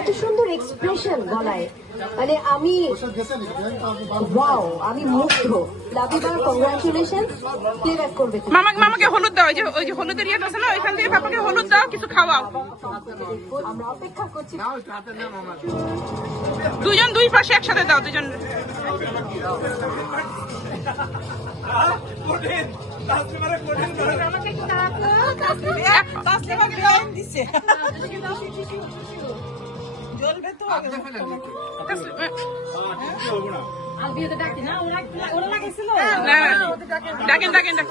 এত সুন্দর এক্সপ্রেশন গলায়। মানে আমি ওয়াও আমি মুগ্ধ। লাবিবা কংগ্রাচুলেশন প্লেব্যাক করবে মামা মামাকে হলুদ দাও ওই যে ওই যে হলুদের ইয়েটা আছে না ওইখান থেকে পাপাকে হলুদ দাও কিছু খাওয়াও। আমরা অপেক্ষা করছি। দুজন দুই পাশে একসাথে দাও দুজন। না, না। ডাকেন ডাকেন ডাকেন।